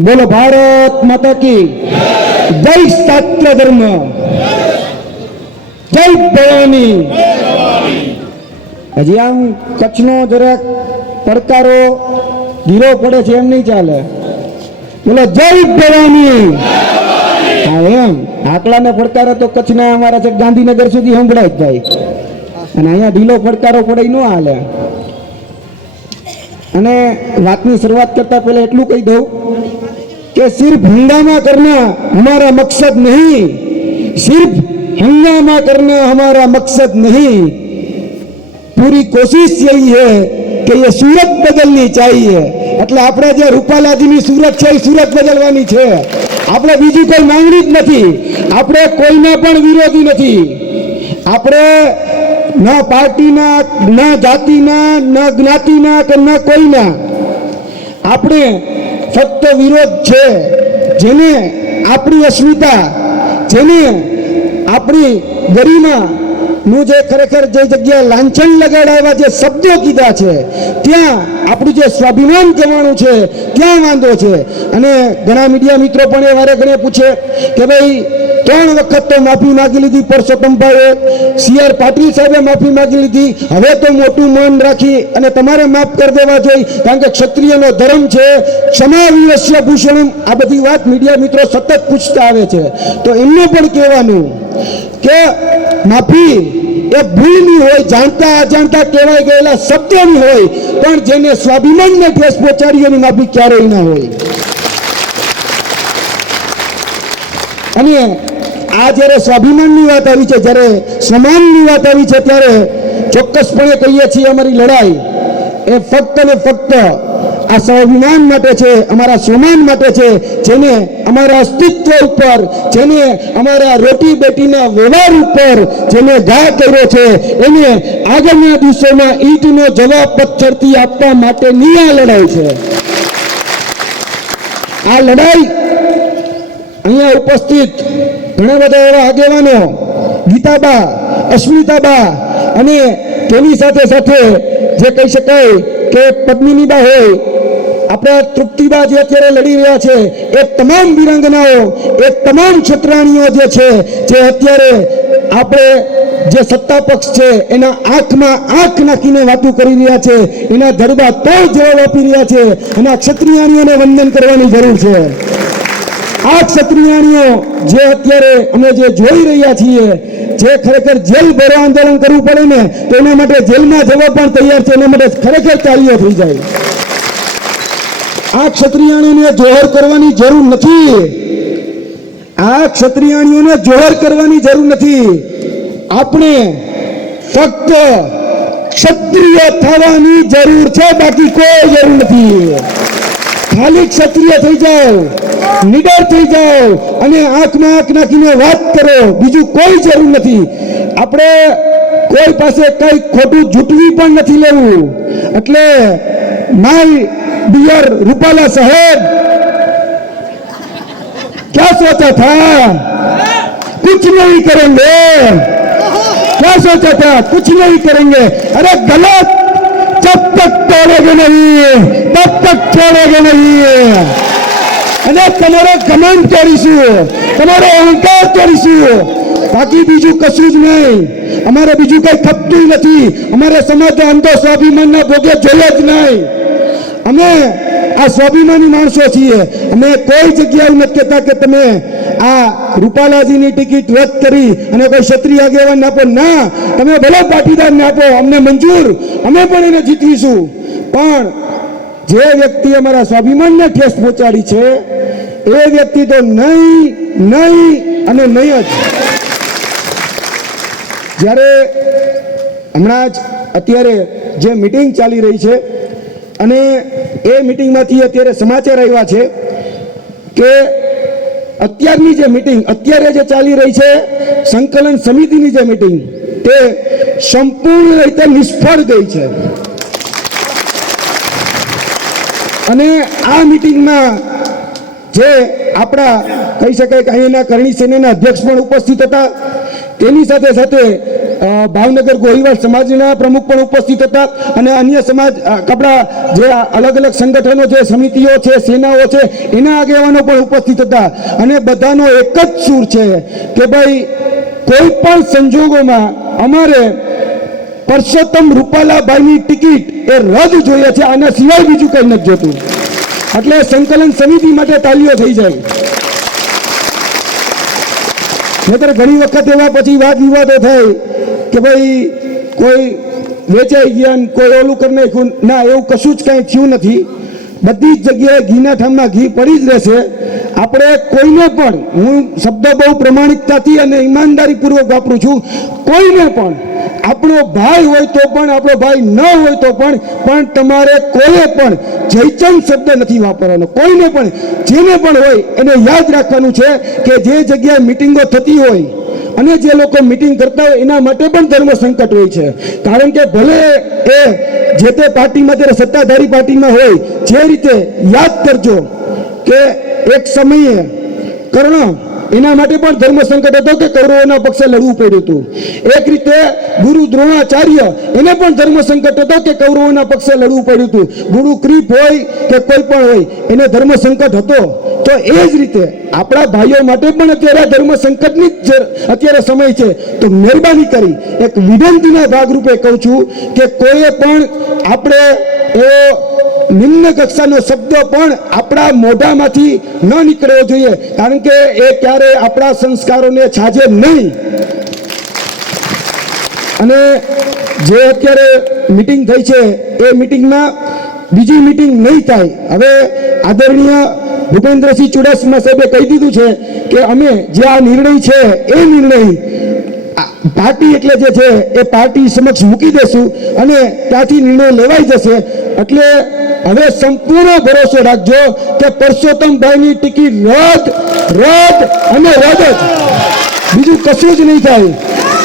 બોલો, ભારત માતા કી જય. શાસ્ત્ર ધર્મ. જય ભવાની. હજી આમ કચ્છનો જરાક પડકારો ધીરો પડે છે, એમ નહીં ચાલે. બોલો, જય ભવાની. હા, એમ. આકલાને પડકારો તો કચ્છના અમારા છે, ગાંધીનગર સુધી સંભળાય જ જાય. અને અહીંયા ઢીલો પડકારો પડે ન હાલે. અને વાતની શરૂઆત કરતા પહેલા એટલું કહી દઉં कि सिर्फ हंगामा करना हमारा मकसद नहीं सिर्फ हंगामा करना हमारा मकसद नहीं पूरी कोशिश यही है कि ये सूरत बदलनी चाहिए એટલે આપણે જે રૂપાલાજીની સુરત છે એ સુરત બદલવાની છે આપણે બીજી કોઈ માંગણી જ નથી આપણે કોઈના પણ વિરોધી નથી આપણે ન પાર્ટીના ન જાતિના ન જ્ઞાતિના કે ન કોઈના આપણે ફક્ત વિરોધ છે, જેને આપણી અસ્મિતા, જેને આપણી ગરિમા નું જે ખરેખર જે જગ્યાએ લાંછન લગાડાવ્યા જે શબ્દો કીધા છે, ત્યાં આપણું જે સ્વાભિમાન કહેવાનું છે, ત્યાં વાંધો છે. અને ઘણા મીડિયા મિત્રો પણ એ વારે ઘણે પૂછે કે ભાઈ ત્રણ વખત તો માફી માગી લીધી પરસોત્તમભાઈએ. સી આર પાટીલ સાહેબે માફી માગી લીધી. હવે તો મોટું મન રાખી અને તમારે માફ કરી દેવા જોઈએ, કારણ કે ક્ષત્રિયનો ધર્મ છે. ક્ષમા વિવસ્ય ભૂષણ આ બધી વાત મીડિયા મિત્રો સતત પૂછતા આવે છે. તો એમને પણ કહેવાનું કે માફી એ ભૂલની હોય, જાણતા અજાણતા કહેવાય ગયેલા શબ્દોની હોય, પણ જેને સ્વાભિમાનને ઠેસ પહોંચાડી એની માફી ક્યારેય ના હોય. અને આ જ્યારે સ્વાભિમાનની વાત આવી છે, જ્યારે સમાનની વાત આવી છે, ત્યારે ચોક્કસપણે કહીએ છીએ અમારી લડાઈ એ ફક્ત ને ફક્ત આ સ્વાભિમાન માટે છે, અમારા સ્વમાન માટે છે, જેને અમારા અસ્તિત્વ ઉપર, જેને અમારા રોટી બેટીના વ્યવહાર ઉપર જેને ઘા કર્યો છે, એને આગળના દિવસોમાં ઈંટનો જવાબ પથ્થરથી આપવા માટેની આ લડાઈ છે. આ લડાઈ અહીંયા ઉપસ્થિત ઘણા બધા એવા આગેવાનો, ગીતાબા, અસ્મિતાબા અને તેની સાથે સાથે જે કહી શકાય કે પદ્મિનીબા હોય, આપણા તૃપ્તિબા જે અત્યારે લડી રહ્યા છે, એ તમામ વિરંગનાઓ, એ તમામ છત્રાણીઓ જે છે, જે અત્યારે આપણે જે સત્તા પક્ષ છે, એના આંખમાં આંખ નાખીને વાતો કરી રહ્યા છે, એના ધરબા તો જવાબ આપી રહ્યા છે આ ક્ષત્રિયાણીઓને વંદન કરવાની જરૂર છે. આ ક્ષત્રિયાણીઓ જે અત્યારે અમે જે જોઈ રહ્યા છીએ, જે ખરેખર જેલ ભરો આંદોલન કરવું પડે ને, તો એના માટે જેલમાં જવા પણ તૈયાર છે, એના માટે ખરેખર તાળીઓ થઈ જાય. આ ક્ષત્રિયાણીઓને જોહર કરવાની જરૂર નથી. આ ક્ષત્રિયાણીઓને જોહર કરવાની જરૂર નથી. આપણે ફક્ત ક્ષત્રિય થવાની જરૂર છે, બાકી કોઈ જરૂર નથી. ખાલી ક્ષત્રિય થઈ જાઓ. નિડર થઈ જાઓ અને આંખમાં આંખ નાખીને વાત કરો બીજું કોઈ જરૂર નથી આપણે કોઈ પાસે કઈ ખોટું જૂટવી પણ નથી લેવું એટલે માય ડિયર રૂપાલા સાહેબ क्या सोचा था कुछ नहीं करेंगे क्या सोचा था कुछ नहीं करेंगे अरे गलत जब तक तोड़ेगे नहीं तब तक छोड़ेगे नहीं અને તમારો ઘમંડ તોડીશું તમારો અહંકાર તોડીશું બાકી બીજું કશું જ નહીં. અમારે બીજું કઈ ખપતું નથી. અમારે સમાજ અંધો સ્વાભિમાનના ભોગે જોઈએ જ નહીં. અમે આ સ્વાભિમાની માણસો છીએ. અમે કોઈ જગ્યાએ નથી કહેતા કે તમે આ રૂપાલાજીની ટિકિટ રદ કરી અને કોઈ ક્ષત્રિય આગેવાન આપો. ના, તમે ભલે પાટીદારને આપો, અમને મંજૂર. અમે પણ એને જીતવીશું પણ જે વ્યક્તિ અમારા સ્વાભિમાનને ઠેસ પહોંચાડી છે એ વ્યક્તિ તો નહીં નહીં અને નહીં જ. જ્યારે હમણાં જ અત્યારે જે મિટિંગ ચાલી રહી છે અને એ મિટિંગમાંથી અત્યારે સમાચાર આવ્યા છે કે અત્યારની જે મિટિંગ અત્યારે જે ચાલી રહી છે, સંકલન સમિતિની જે મિટિંગ તે સંપૂર્ણ રીતે નિષ્ફળ ગઈ છે. અને આ મિટિંગમાં જે આપણા, કહી શકાય કે અહીંના કરણી સેનાના અધ્યક્ષ પણ ઉપસ્થિત હતા. તેની સાથે સાથે ભાવનગર ગોહિવાડ સમાજના પ્રમુખ પણ ઉપસ્થિત હતા અને અન્ય સમાજ કપડા જે અલગ અલગ સંગઠનો છે, સમિતિઓ છે, સેનાઓ છે, એના આગેવાનો પણ ઉપસ્થિત હતા. અને બધાનો એક જ સૂર છે કે ભાઈ, કોઈ પણ સંજોગોમાં અમારે પરસોત્તમ રૂપાલાભાઈની ટિકિટ એ રદ જોઈએ છે, આના સિવાય બીજું કંઈ નથી જોતું. એટલે સંકલન સમિતિ માટે તાલીઓ થઈ જાય. નહીતર ઘણી વખત એવા પછી વાદ વિવાદો થાય કે ભાઈ, કોઈ વેચાઈ ગયા કોઈ ઓલું કરી નાખ્યું. ના, એવું કશું જ કાંઈ થયું નથી. બધી જ જગ્યાએ ઘીના ઠામના ઘી પડી જ રહેશે. આપણે કોઈને પણ, હું શબ્દ બહુ પ્રમાણિકતાથી અને ઈમાનદારીપૂર્વક વાપરું છું, કોઈને પણ આપણો ભાઈ હોય તો પણ, આપણો ભાઈ ન હોય તો પણ પણ તમારે કોઈએ પણ જયચંદ શબ્દ નથી વાપરવાનો. કોઈને પણ, જેને પણ હોય, એને યાદ રાખવાનું છે કે જે જગ્યાએ મિટિંગો થતી હોય અને જે લોકો મિટિંગ કરતા હોય, એના માટે પણ ધર્મ સંકટ હોય છે. કારણ કે ભલે એ જે તે પાર્ટીમાં ત્યારે સત્તાધારી પાર્ટીમાં હોય, જે રીતે યાદ કરજો કે એક સમયે કર્ણ એના માટે પણ ધર્મ સંકટ હતો કે કૌરવોના પક્ષે લડવું પડ્યું હતું. એક રીતે ગુરુ દ્રોણાચાર્ય, એને પણ ધર્મ સંકટ હતો કે કૌરવોના પક્ષે લડવું પડ્યું હતું. ગુરુ ક્રીપ હોય કે કોઈ પણ હોય, એને ધર્મ સંકટ હતો. તો એ જ રીતે આપણા ભાઈઓ માટે પણ અત્યારે ધર્મ સંકટની જ- અત્યારે સમય છે. તો મહેરબાની કરી એક વિનંતીના ભાગરૂપે કહું છું કે કોઈએ પણ આપણે એવો નિમ્ન કક્ષાનો શબ્દ પણ આપણા મોઢામાંથી ન નીકળવો જોઈએ, કારણ કે એ ક્યારે આપણા સંસ્કારોને છાજે નહીં. અને જે અત્યારે મિટિંગ થઈ છે, એ મિટિંગમાં બીજી મિટિંગ નહીં થાય. હવે આદરણીય ભૂપેન્દ્રસિંહ ચુડાસમા સાહેબે કહી દીધું છે કે અમે જે આ નિર્ણય છે, એ નિર્ણય પાર્ટી એટલે જે છે, એ પાર્ટી સમક્ષ મૂકી દેશું અને ત્યાંથી નિર્ણય લેવાઈ જશે. એટલે હવે સંપૂર્ણ ભરોસો રાખજો કે પરસોત્તમભાઈની ટિકિટ રદ રદ અને રદ જ. બીજું કશું જ નહીં થાય.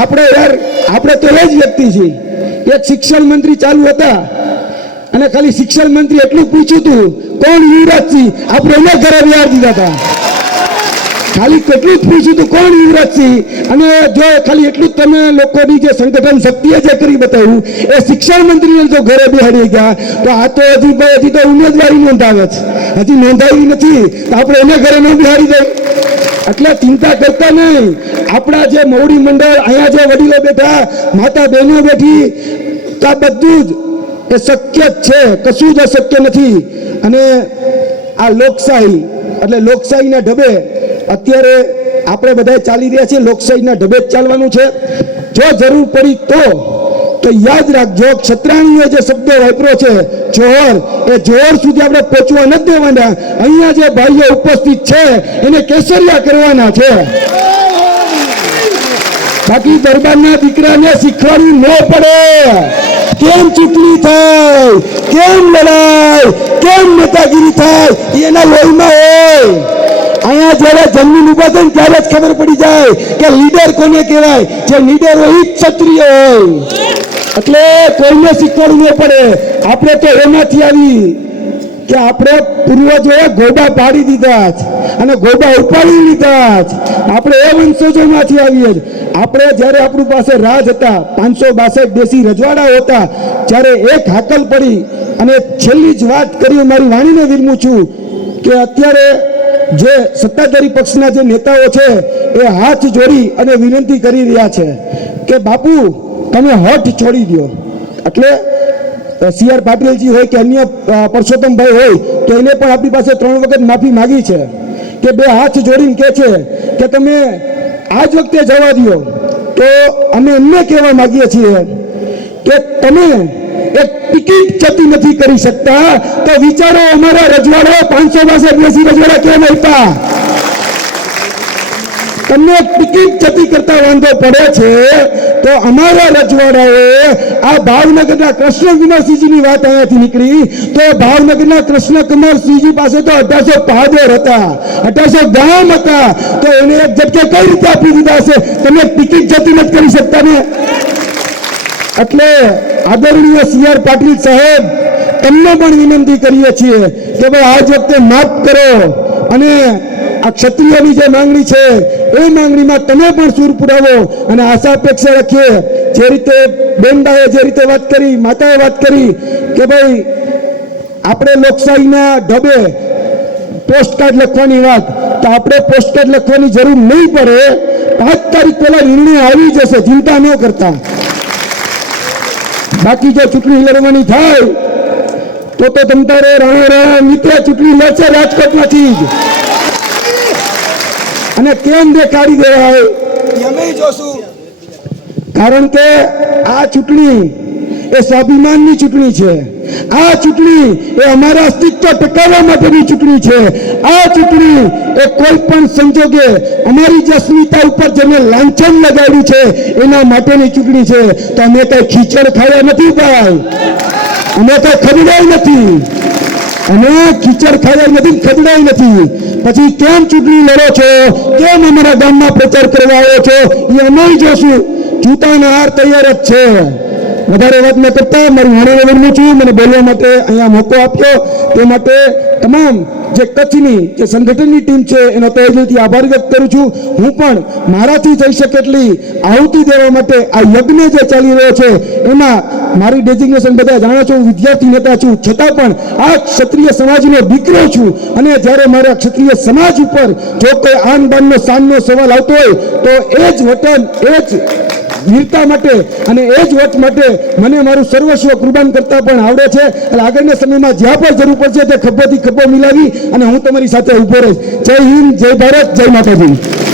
આપણે યાર, આપણે તો એ જ વ્યક્તિ છીએ. એક શિક્ષણ મંત્રી ચાલુ હતા અને ખાલી શિક્ષણ મંત્રી એટલું પૂછ્યું હતું કોણ યુવરાજસિંહ? આપણે એને ઘરે બિહાર દીધા હતા. ખાલી કેટલું જ પૂછ્યું હતું કોણ યુવરાજસિંહ અને જો ખાલી એટલું જ તમે લોકોની જે સંગઠન શક્તિએ જે કરી બતાવ્યું, એ શિક્ષણ મંત્રીને જો ઘરે બેહાડી ગયા, તો આ તો હજી હજી તો ઉમેદવારી નોંધાવે છે. હજી નોંધાવી નથી, તો આપણે એને ઘરે ન બિહારી દઈએ એટલે ચિંતા કરતા નહીં. આપણા જે મૌડી મંડળ, અહીંયા જે વડીલો બેઠા, માતા બહેનો બેઠી, તો આ બધું જ એ શક્ય જ છે. કશું જ અશક્ય નથી. અને આ લોકશાહી, એટલે લોકશાહીના ઢબે અત્યારે આપણે બધા ચાલી રહ્યા છીએ લોકશાહીના ઢબે ચાલવાનું છે. જો જરૂર પડી તો તો યાદ રાખજો ક્ષત્રાણીએ જે શબ્દ વાપર્યો છે, જોહર, એ જોહર સુધી આપણે પહોંચવા નથી દેવાના. અહીંયા જે ભાઈઓ ઉપસ્થિત છે, એને કેસરિયા કરવાના છે. બાકી દરબારના દીકરાને શીખવાડવું ન પડે. કેમ ચૂંટણી થાય? કેમ લડાય? કેમ નેતાગીરી થાય? એના લોહીમાં હોય. અહીંયા જ્યારે જમીન ઊભા થાય ત્યારે જ ખબર પડી જાય કે લીડર કોને કહેવાય? જે લીડર હોય ક્ષત્રિય હોય. એટલે કોઈને શીખવાડવું ન પડે. આપણે તો એમાંથી આવી કે આપણે પૂર્વજોએ ગોબા પાડી દીધા છે અને ગોબા ઉપાડી લીધા છે આપણે એ વંશોજોમાંથી આવીએ આપણે જ્યારે આપણી પાસે રાજ હતા, પાંચસો બાસઠ દેશી રજવાડાઓ હતા, જ્યારે એક હાકલ પડી અને છેલ્લી જ વાત કરી મારી વાણીને વિરમું છું કે અત્યારે જે સત્તાધારી પક્ષના જે નેતાઓ છે, એ હાથ જોડી અને વિનંતી કરી રહ્યા છે કે, બાપુ, તમે હઠ છોડી દો એટલે સી આર પાટીલજી હોય કે અન્ય પરસોત્તમભાઈ હોય, તો એને પણ આપણી પાસે ત્રણ વખત માફી માગી છે કે, બે હાથ જોડીને કહે છે કે, તમે આ જ વખતે જવા દો તો અમે એમને કહેવા માગીએ છીએ કે, તમે એક ટિકિટ જતી નથી કરી શકતા. તો વિચારો, અમારા રજવાડા પાંચસો પાસે દેશી રજવાડા કેમ આપ્યા તમને ટિકિટ જતી કરતા વાંધો પડે છે, તો અમારા રજવાડાઓએ આ ભાવનગરના કૃષ્ણ કુમારસિંહજીની વાત અહીંયાથી નીકળી. તો ભાવનગરના કૃષ્ણ કુમારસિંહજી પાસે તો અઢારસો પાદર હતા, અઢારસો ગામ હતા. તો એને એક ઝટકે કઈ રીતે આપી દીધા હશે? તમે ટિકિટ જતી નથી કરી શકતા ને? એટલે આદરણીય સી આર પાટીલ સાહેબ તમને પણ વિનંતી કરીએ છીએ કે ભાઈ આજ વખતે માફ કરો અને આ ક્ષત્રિયોની જે માંગણી છે, એ માંગણીમાં તમે પણ સૂર પુરાવો અને આશા અપેક્ષા રાખીએ જે રીતે બેનબાએ જે રીતે વાત કરી, માતાએ વાત કરી કે ભાઈ આપણે લોકશાહીના ઢબે પોસ્ટકાર્ડ લખવાની વાત, તો આપણે પોસ્ટકાર્ડ લખવાની જરૂર નહીં પડે. પાંચ તારીખ પહેલા નિર્ણય આવી જશે, ચિંતા ન કરતા. બાકી જો ચૂંટણી લડવાની થાય તો તો તમ તારે રાણા રાણા મિત્ર ચૂંટણી લડશે રાજકોટમાંથી જ. અને કેમ દેખાડી દેવાય? અમે જોશું. કારણ કે આ ચૂંટણી એ સ્વાભિમાનની ચૂંટણી છે. આ ચૂંટણી એ અમારા અસ્તિત્વ ટકાવવા માટેની ચૂંટણી છે. આ ચૂંટણી એ કોઈ પણ સંજોગે અમારી જે અસ્મિતા ઉપર જેને લાંછન લગાડ્યું છે, એના માટેની ચૂંટણી છે. તો અમે કઈ ખીચડ ખાવા નથી ભાઈ. અમે કઈ ખરીદાય નથી. અને ખીચડ ખાઈ નથી ખરીદાય નથી. પછી કેમ ચૂંટણી લડો છો? કેમ અમારા ગામમાં પ્રચાર કરવા આવ્યો છો? એ અમે જોશું. જૂતાના હાર તૈયાર જ છે. વધારે વાત ન કરતા મારું વાણી વગરનું છું, મને બોલવા માટે અહીંયા મોકો આપ્યો. તે માટે તમામ જે કચ્છની જે સંગઠનની ટીમ છે, એનો તહેદિલથી આભાર વ્યક્ત કરું છું. હું પણ મારાથી થઈ શકે એટલી આહુતિ દેવા માટે આ યજ્ઞ જે ચાલી રહ્યો છે, એમાં મારી ડેઝિગ્નેશન બધા જાણો છો, હું વિદ્યાર્થી નેતા છું. છતાં પણ આ ક્ષત્રિય સમાજનો દીકરો છું. અને જ્યારે મારા ક્ષત્રિય સમાજ ઉપર જો કોઈ આન બાનનો સામનો સવાલ આવતો હોય, તો એ જ વતન, એ જ વીરતા માટે અને એ જ વટ માટે મને મારું સર્વસ્વ કુરબાન કરતા પણ આવડે છે. એટલે આગળના સમયમાં જ્યાં પણ જરૂર પડશે તે ખભેથી ખભો મિલાવી અને હું તમારી સાથે ઊભો રહીશ. જય હિન્દ, જય ભારત, જય માતાજી.